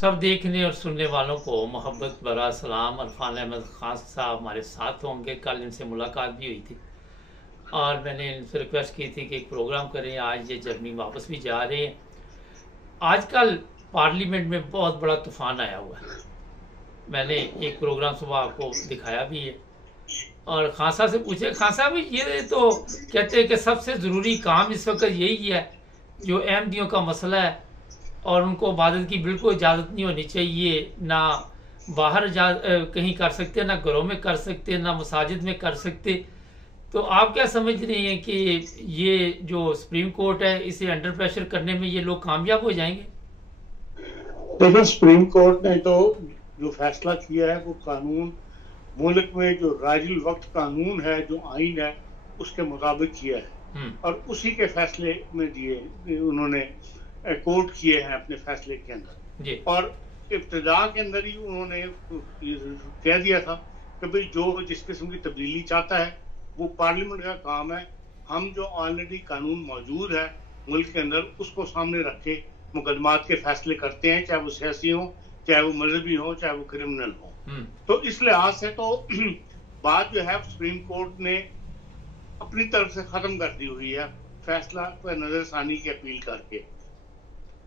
सब देखने और सुनने वालों को मोहब्बत भरा सलाम। अरफान अहमद खान साहब हमारे साथ होंगे। कल इनसे मुलाकात भी हुई थी और मैंने इनसे रिक्वेस्ट की थी कि एक प्रोग्राम करें। आज ये जर्मनी वापस भी जा रहे हैं। आजकल पार्लियामेंट में बहुत बड़ा तूफान आया हुआ है। मैंने एक प्रोग्राम सुबह आपको दिखाया भी है और खान साहब से पूछे, खान साहब ये तो कहते हैं कि सबसे ज़रूरी काम इस वक्त यही है जो अहमदियों का मसला है और उनको इबादत की बिल्कुल इजाज़त नहीं होनी चाहिए, ना बाहर कहीं कर सकते, ना घरों में कर सकते, ना मसाजिद में कर सकते। तो आप क्या समझ रहे हैं कि ये जो सुप्रीम कोर्ट है इसे अंडर प्रेशर करने में ये लोग कामयाब हो जाएंगे? देखो, सुप्रीम कोर्ट ने तो जो फैसला किया है वो कानून, मुल्क में जो राजुल वक्त कानून है, जो आइन है, उसके मुताबिक किया है और उसी के फैसले में दिए उन्होंने कोर्ट किए हैं अपने फैसले के अंदर। और इब्तिदा के अंदर ही उन्होंने कह दिया था कि भाई जो जिस किस्म की तब्दीली चाहता है वो पार्लियामेंट का काम है। हम जो ऑलरेडी कानून मौजूद है मुल्क के अंदर उसको सामने रख के मुकदमात के फैसले करते हैं, चाहे वो सियासी हो, चाहे वो मजहबी हो, चाहे वो क्रिमिनल हो। तो इस लिहाज से तो बात जो है सुप्रीम कोर्ट ने अपनी तरफ से खत्म कर दी हुई है फैसला पर नजरसानी की अपील करके।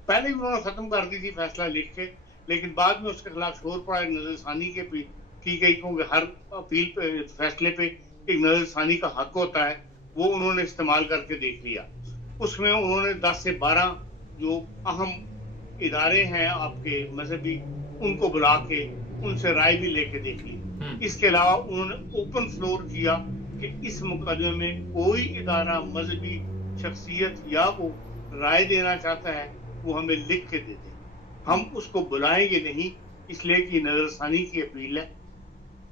पहले भी उन्होंने खत्म कर दी थी फैसला लिख के, लेकिन बाद में उसके खिलाफ शोर पड़ा नजरसानी की गई, क्योंकि हर अपील पे फैसले पे एक नजरसानी का हक होता है, वो उन्होंने इस्तेमाल करके देख लिया। उसमें उन्होंने 10 से 12 जो अहम इदारे हैं आपके मजहबी, उनको बुला के उनसे राय भी लेके देख ली। इसके अलावा उन्होंने ओपन फ्लोर किया कि इस मुकदमे में कोई इदारा, मजहबी शख्सियत या वो राय देना चाहता है वो हमें लिख के दे दे, हम उसको बुलाएंगे नहीं, इसलिए कि नजरसानी की अपील है,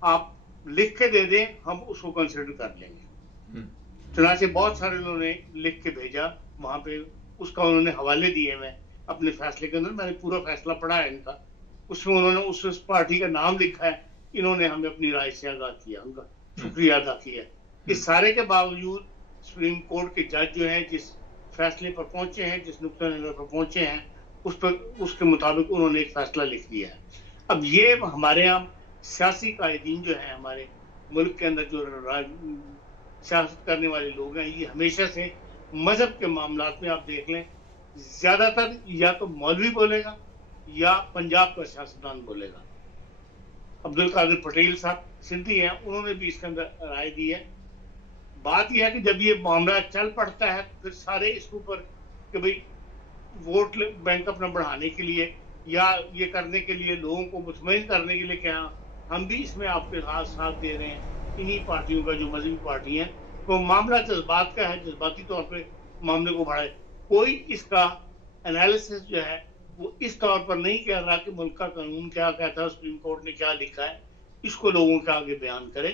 आप लिख के दे दें, हम उसको कंसिडर कर लेंगे। चुनाचे बहुत सारे लोगों ने लिख के भेजा वहां पे, उसका उन्होंने हवाले दिए। मैं अपने फैसले के अंदर मैंने पूरा फैसला पढ़ा है इनका, उसमें उन्होंने उस पार्टी का नाम लिखा है, इन्होंने हमें अपनी राय से आगाह किया, उनका शुक्रिया अदा किया। इस सारे के बावजूद सुप्रीम कोर्ट के जज जो है जिस फैसले पर पहुंचे हैं, जिस नुक्ता नजर पर पहुंचे हैं, उस पर उसके मुताबिक उन्होंने एक फैसला लिख दिया है। अब ये हमारे यहाँ सियासी कायदीन जो है हमारे मुल्क के अंदर जो सियासत करने वाले लोग हैं, ये हमेशा से मजहब के मामलात में आप देख लें, ज्यादातर या तो मौलवी बोलेगा या पंजाब का सियासतदान बोलेगा। अब्दुल कादिर पटेल साहब सिंधी हैं, उन्होंने भी इसके अंदर राय दी है। बात यह है कि जब ये मामला चल पड़ता है फिर सारे इसके ऊपर कि भाई वोट बैंक अपना बढ़ाने के लिए या ये करने के लिए, लोगों को मुतमईन करने के लिए, क्या हम भी इसमें आपके साथ दे रहे हैं, इन्हीं पार्टियों का जो मजहबी पार्टी है, तो मामला जज्बात का है, जज्बाती तौर पे मामले को बढ़ाए। कोई इसका एनालिसिस जो है वो इस तौर पर नहीं कह रहा कि मुल्क का कानून क्या कहता है, सुप्रीम कोर्ट ने क्या लिखा है, इसको लोगों के आगे बयान करे।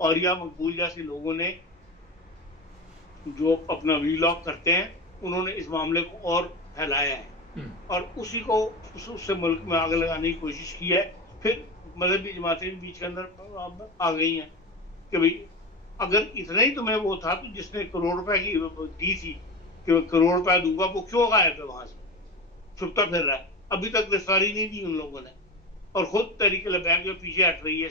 और या मकबूल जैसे लोगों ने जो अपना वीलॉग करते हैं, उन्होंने इस मामले को और फैलाया है और उसी को उससे मुल्क में आग लगाने की कोशिश की है। फिर मजहबी जमातें बीच के अंदर आ गई हैं कि भाई अगर इतना ही तुम्हें वो था तो जिसने करोड़ रुपए की दी थी कि करोड़ रुपया दूंगा, वो क्यों गायब है, वहां से छुपता फिर रहा है, अभी तक गिरफ्तारी नहीं दी उन लोगों ने, और खुद तहरीक लबैक जो पीछे हट रही है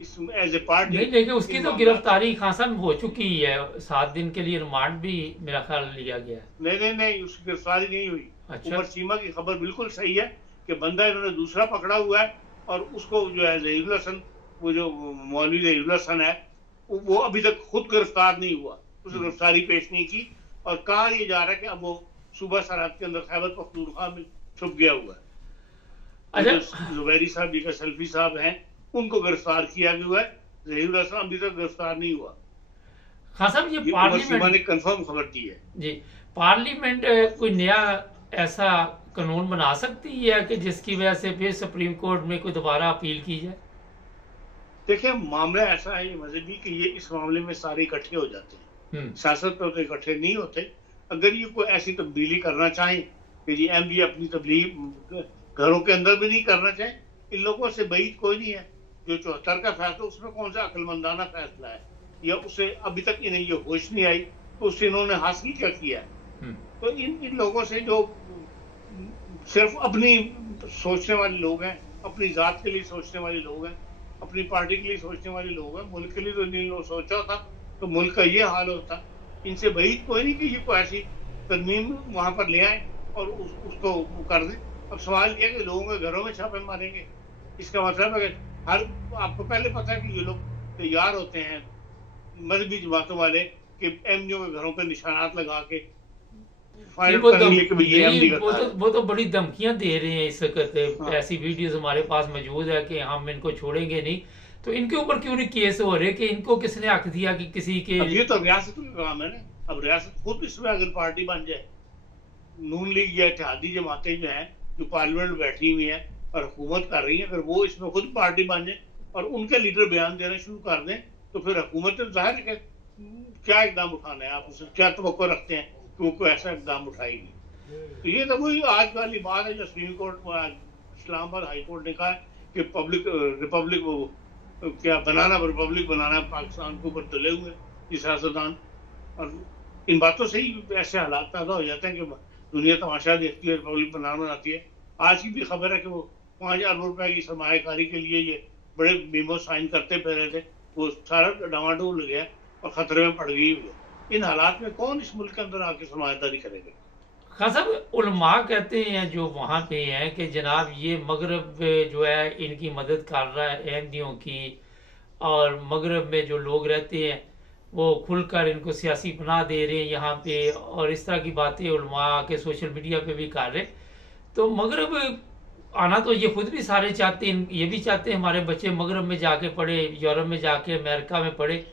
एज ए पार्टी। नहीं, लेकिन उसकी तो गिरफ्तारी खासन हो चुकी है, 7 दिन के लिए रिमांड भी मेरा ख्याल लिया गया है। नहीं, उसकी गिरफ्तारी नहीं हुई। अच्छा। उमर सीमा की खबर बिल्कुल सही है कि बंदा इन्होंने दूसरा पकड़ा हुआ है और उसको जो है ज़हीरुल हसन, वो जो मौलवी ज़हीरुल हसन है, वो अभी तक खुद गिरफ्तार नहीं हुआ, उसने गिरफ्तारी पेश नहीं की। और कहा यह जा रहा है कि अब वो सूबा सरहद के अंदर खैबर पख्तूनख्वा में छुप गया हुआ है। अच्छा। जुबैरी साहब जी का सल्फी साहब हैं, उनको गिरफ्तार किया गया है, ज़हीरुल हसन अभी तक गिरफ्तार नहीं हुआ। हाँ साहब, ये पार्लियामेंट ने कंफर्म खबर दी है जी। पार्लियामेंट कोई नया ऐसा कानून बना सकती है कि जिसकी वजह से फिर सुप्रीम कोर्ट में कोई दोबारा अपील की जाए? देखिए, मामला ऐसा है मजहबी कि ये इस मामले में सारे इकट्ठे हो जाते हैं, सियासत पर तो इकट्ठे नहीं होते। अगर ये कोई ऐसी तब्दीली करना चाहें कि जी एमपी अपनी तब्दीली घरों के अंदर भी नहीं करना चाहे, इन लोगों से बईद कोई नहीं है। जो 74 का फैसला, उसमें कौन सा अक्लमंदाना फैसला है, या उसे अभी तक इन्हें ये होश नहीं आई तो उससे इन्होंने हासिल क्या किया है। तो इन लोगों से जो सिर्फ अपनी सोचने वाले लोग हैं, अपनी जात के लिए सोचने वाले लोग हैं, अपनी पार्टी के लिए सोचने वाले लोग हैं। मुल्क के लिए तो इन लोग सोचा होता तो मुल्क का ये हाल होता। इनसे वही कोई नहीं कि ये कोई ऐसी तरमीम वहां पर ले आए और उसको कर दें। अब सवाल यह कि लोगों के घरों में छापे मारेंगे, इसका मतलब है कि हर आपको पहले पता है कि ये लोग तैयार होते हैं मजहबी जमातों वाले कि एमडीओ के घरों पर निशानात लगा के वो तो बड़ी धमकियां दे रहे हैं इस वक्त। हाँ। ऐसी वीडियोस हमारे पास मौजूद है कि हम इनको छोड़ेंगे नहीं। तो इनके ऊपर क्यों नहीं केस हो रहे कि इनको किसने हक दिया कि किसी के? अब ये तो रियासत का काम है ना। अब रियासत खुद इसमें अगर पार्टी बन जाए, नून लीग या इत्तेहादी जमातें जो हैं जो पार्लियामेंट में बैठी हुई हैं और हुकूमत कर रही है, अगर वो इसमें खुद पार्टी बन जाए और उनके लीडर बयान देना शुरू कर दें तो फिर हुकूमत तो जाहिर है क्या इकदाम उठाना है, आप उससे क्या तवक्को रखते हैं कि वो कोई ऐसा इकदाम उठाएगी? तो ये तो वही आज वाली बात है जो supreme court, Islamabad high court ने कहा कि रिपब्लिक क्या बनाना, रिपब्लिक बनाना पाकिस्तान के ऊपर तुले हुए ये सियासतदान। और इन बातों से ही ऐसे हालात पैदा हो जाते हैं कि दुनिया तमाशा देखती है, रिपब्लिक बनाती है। आज की भी खबर है कि वो 5 अरब रुपए की सरमायाकारी के लिए ये बड़े मेमो साइन करते फिर रहे थे, वो सारा डामाडोल गया और खतरे में पड़ गई। इन हालात में कौन इस मुल्क के अंदर आके सरमायादारी करेगा? खान साहब, उलमा कहते हैं जो वहाँ पे हैं कि जनाब ये मगरब जो है इनकी मदद कर रहा है अहमदियों की, और मगरब में जो लोग रहते हैं वो खुलकर इनको सियासी बना दे रहे हैं यहाँ पे, और इस तरह की बातें उलमा के सोशल मीडिया पे भी कर रहे। तो मगरब आना तो ये खुद भी सारे चाहते हैं, ये भी चाहते हैं हमारे बच्चे मगरब में जाके पढ़े, यूरोप में जाके, अमेरिका में पढ़े।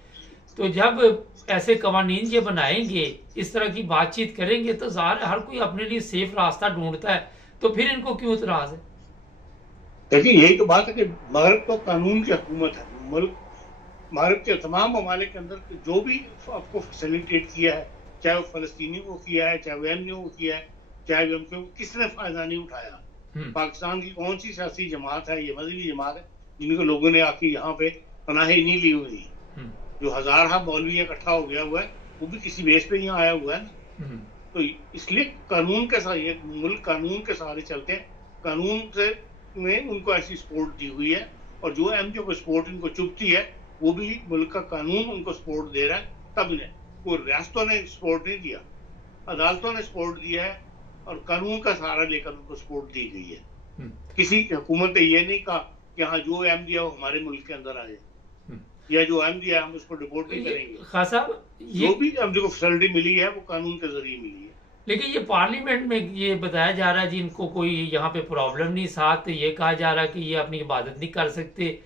तो जब ऐसे कवानीन ये बनाएंगे, इस तरह की बातचीत करेंगे, तो ज़ाहिर हर कोई अपने लिए सेफ रास्ता ढूंढता है, तो फिर इनको क्यों इतराज है? देखिए यही तो बात है कि मगरब तो कानून की हुकूमत है। मुल्क मगरब के तमाम ममालिक के अंदर जो भी आपको फैसिलिटेट किया है, चाहे वो फलस्तीनी को किया है, चाहे वो एमडीओ को किया है, चाहे वो किसने फायदा नहीं उठाया। पाकिस्तान की कौन सी सियासी जमात है, ये मजहबी जमात है जिनको लोगों ने आके यहाँ पे पनाही नहीं ली हुई। जो हजारा मौलवी इकट्ठा हो गया हुआ है वो भी किसी बेस पे यहाँ आया हुआ है ना। तो इसलिए कानून के साथ, ये मुल्क कानून के सहारे चलते हैं। कानून से में उनको ऐसी सपोर्ट दी हुई है, और जो एमडीओ को सपोर्ट इनको चुभती है वो भी मुल्क का कानून उनको सपोर्ट दे रहा है। तब ने कोई रियासतों ने सपोर्ट नहीं दिया, अदालतों ने सपोर्ट दिया है और कानून का सहारा लेकर उनको सपोर्ट दी गई है। किसी हुकूमत ने ये नहीं कहा कि हाँ जो एमडीओ हमारे मुल्क के अंदर आए या जो एमडी है हम उसको डिपोर्ट नहीं करेंगे। खान साहब, जो भी एमडी को फैसिलिटी मिली है वो कानून के जरिए मिली है। लेकिन ये पार्लियामेंट में ये बताया जा रहा है जी इनको कोई यहाँ पे प्रॉब्लम नहीं, साथ ये कहा जा रहा है कि ये अपनी इबादत नहीं कर सकते।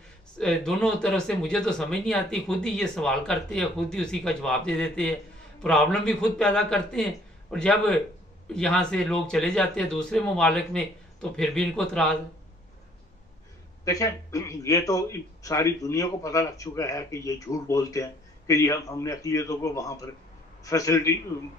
दोनों तरफ से मुझे तो समझ नहीं आती, खुद ही ये सवाल करते हैं, खुद ही उसी का जवाब दे देते हैं, प्रॉब्लम भी खुद पैदा करते हैं, और जब यहाँ से लोग चले जाते हैं दूसरे ममालिक में तो फिर भी इनको इतराज है। देखें ये तो सारी दुनिया को पता लग चुका है कि ये झूठ बोलते हैं कि ये हमने अक़लियतों को वहां पर फैसिलिटी,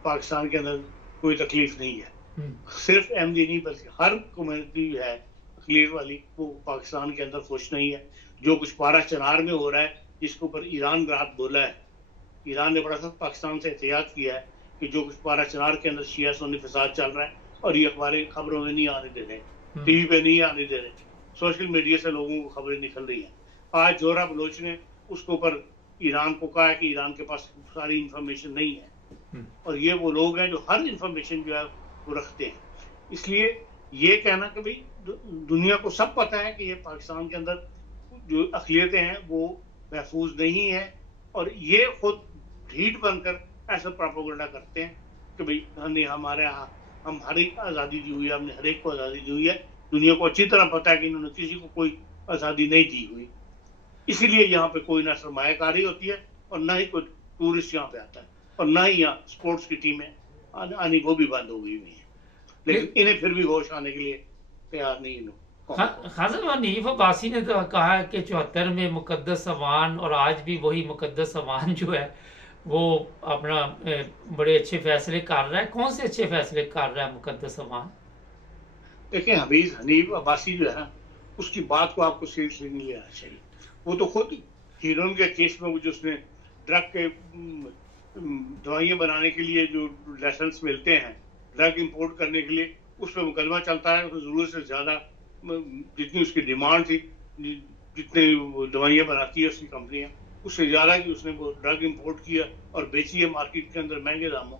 पाकिस्तान के अंदर कोई तकलीफ नहीं है। सिर्फ एमडी नहीं बल्कि हर कम्युनिटी है अक़लियत वाली वो पाकिस्तान के अंदर खुश नहीं है। जो कुछ पारा चनार में हो रहा है जिसके ऊपर ईरान रात बोला है, ईरान ने बड़ा सा पाकिस्तान से एहतियात किया है कि जो कुछ पारा चनार के अंदर शिया सुन्नी फसाद चल रहा है और ये अखबारें खबरों में नहीं आने दे रहे, टीवी पे नहीं आने दे रहे, सोशल मीडिया से लोगों को खबरें निकल रही हैं। आज जोहरा बलोच ने उसके ऊपर ईरान को कहा है कि ईरान के पास सारी इंफॉर्मेशन नहीं है, और ये वो लोग हैं जो हर इंफॉर्मेशन जो है वो रखते हैं। इसलिए ये कहना कि भाई दुनिया को सब पता है कि ये पाकिस्तान के अंदर जो अक़लियतें हैं वो महफूज नहीं है, और ये खुद ढीठ बनकर ऐसा प्रोपेगेंडा करते हैं कि भाई हमने हमारे यहाँ हम हर एक आज़ादी दी हुई है, हमने हर एक को आज़ादी दी हुई है। दुनिया को अच्छी तरह पता है कि इन्होंने किसी को कोई आज़ादी नहीं दी हुई, इसीलिए यहाँ पे कोई ना सरमायाकारी होती है और ना ही कोई टूरिस्ट यहाँ पे आता है, और ना ही यहाँ स्पोर्ट्स की टीमें आनी वो भी बंद हो गई हुई है। लेकिन इन्हें फिर भी होश आने के लिए तैयार नहीं लोग। खान हनीफ अब्बासी ने तो कहा है कि 74 में मुकद्दस अवान, और आज भी वही मुकद्दस अवान जो है वो अपना बड़े अच्छे फैसले कर रहा है। कौन से अच्छे फैसले कर रहा है मुकद्दस अवान? देखिए हनीफ अब्बासी जो है ना उसकी बात को आपको सीरियसली नहीं लेना चाहिए। वो तो खुद हीरोइन के केस में वो जो उसने ड्रग के दवाइयाँ बनाने के लिए जो लाइसेंस मिलते हैं ड्रग इंपोर्ट करने के लिए, उस पर मुकदमा चलता है, तो जरूरत से ज्यादा जितनी उसकी डिमांड थी, जितने दवाइयाँ बनाती है उसकी कंपनियां, उससे ज्यादा कि उसने वो ड्रग इंपोर्ट किया और बेची है मार्केट के अंदर महंगे दामों,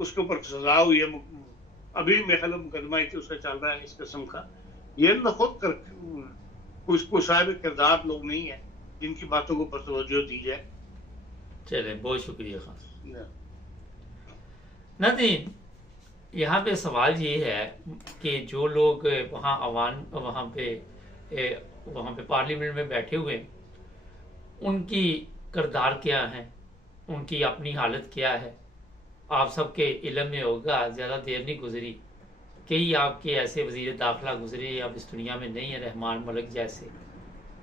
उसके ऊपर सजा हुई है। अभी मेरे ख्याल मुकदमा उसका चल रहा है इस किस्म का। ये न खुद कर कोई साहिब किरदार लोग नहीं है जिनकी बातों को पर तवज्जो दी जाए। चले, बहुत शुक्रिया खान नाज़रीन। यहाँ पे सवाल ये है कि जो लोग वहाँ पे पार्लियामेंट में बैठे हुए, उनकी किरदार क्या है, उनकी अपनी हालत क्या है। आप सबके इल्म में होगा, ज़्यादा देर नहीं गुजरी, कई आपके ऐसे वज़ीर दाखिला गुजरे अब इस दुनिया में नहीं है, रहमान मलिक जैसे,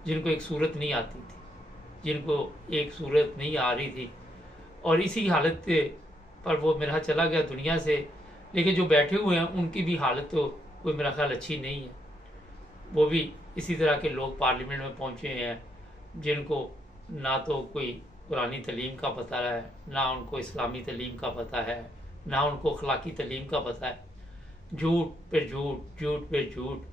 जिनको एक सूरत नहीं आती थी, जिनको एक सूरत नहीं आ रही थी, और इसी हालत पर वो मेरा चला गया दुनिया से। लेकिन जो बैठे हुए हैं उनकी भी हालत तो कोई मेरा ख्याल अच्छी नहीं है। वो भी इसी तरह के लोग पार्लियामेंट में पहुंचे हैं जिनको ना तो कोई पुरानी तलीम का पता है, ना उनको इस्लामी तलीम का पता है, ना उनको अखलाकी तलीम का पता है। झूठ पे झूठ, झूठ पे झूठ,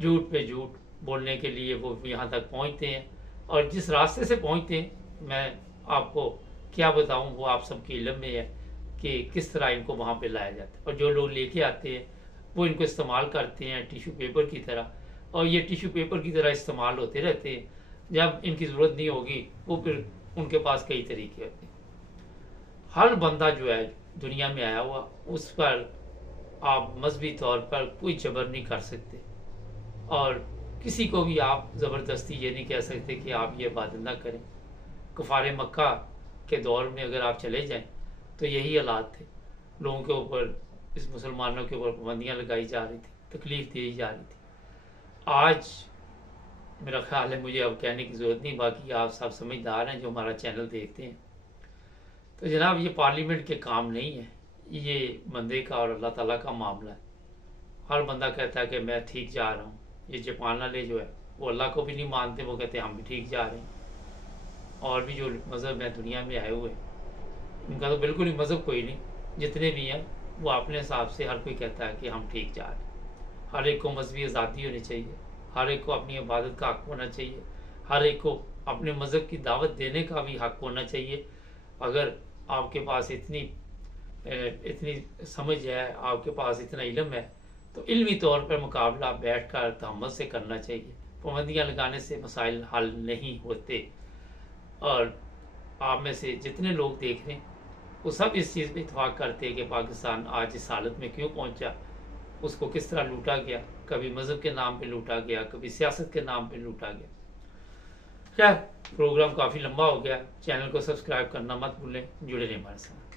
झूठ पे झूठ बोलने के लिए वो यहाँ तक पहुँचते हैं। और जिस रास्ते से पहुँचते हैं, मैं आपको क्या बताऊँ, वो आप सबके इल्म में है कि किस तरह इनको वहाँ पे लाया जाता है। और जो लोग लेके आते हैं वो इनको इस्तेमाल करते हैं टिश्यू पेपर की तरह, और ये टिश्यू पेपर की तरह इस्तेमाल होते रहते हैं। जब इनकी ज़रूरत नहीं होगी वो फिर उनके पास कई तरीके होते हैं। हर बंदा जो है दुनिया में आया हुआ, उस पर आप मजहबी तौर पर कोई जबर नहीं कर सकते, और किसी को भी आप ज़बरदस्ती ये नहीं कह सकते कि आप ये इबादत ना करें। कुफार मक्का के दौर में अगर आप चले जाएं तो यही हालात थे, लोगों के ऊपर, इस मुसलमानों के ऊपर पाबंदियाँ लगाई जा रही थी, तकलीफ दी जा रही थी। आज मेरा ख्याल है मुझे अब कहने की ज़रूरत नहीं, बाकी आप सब समझदार हैं जो हमारा चैनल देखते हैं। तो जनाब, ये पार्लियामेंट के काम नहीं है, ये बंदे का और अल्लाह ताला का मामला है। हर बंदा कहता है कि मैं ठीक जा रहा हूँ। ये जापान वाले जो है वो अल्लाह को भी नहीं मानते, वो कहते हैं हम भी ठीक जा रहे हैं। और भी जो मज़हब है दुनिया में आए हुए, उनका तो बिल्कुल ही मज़हब कोई नहीं, जितने भी हैं वो अपने हिसाब से हर कोई कहता है कि हम ठीक जा रहे हैं। हर एक को मजहबी आज़ादी होनी चाहिए, हर एक को अपनी इबादत का हक होना चाहिए, हर एक को अपने मज़हब की दावत देने का भी हक होना चाहिए। अगर आपके पास इतनी समझ है, आपके पास इतना इल्म है, तो इल्मी तौर पर मुकाबला बैठ कर तहम्मुल से करना चाहिए। पाबंदियाँ लगाने से मसाइल हल नहीं होते। और आप में से जितने लोग देख रहे हैं वो सब इस चीज़ पे इत्तेफाक करते हैं कि पाकिस्तान आज इस हालत में क्यों पहुंचा, उसको किस तरह लूटा गया। कभी मज़हब के नाम पे लूटा गया, कभी सियासत के नाम पे लूटा गया। खैर, प्रोग्राम काफ़ी लंबा हो गया। चैनल को सब्सक्राइब करना मत भूलें, जुड़े रहें हमारे साथ।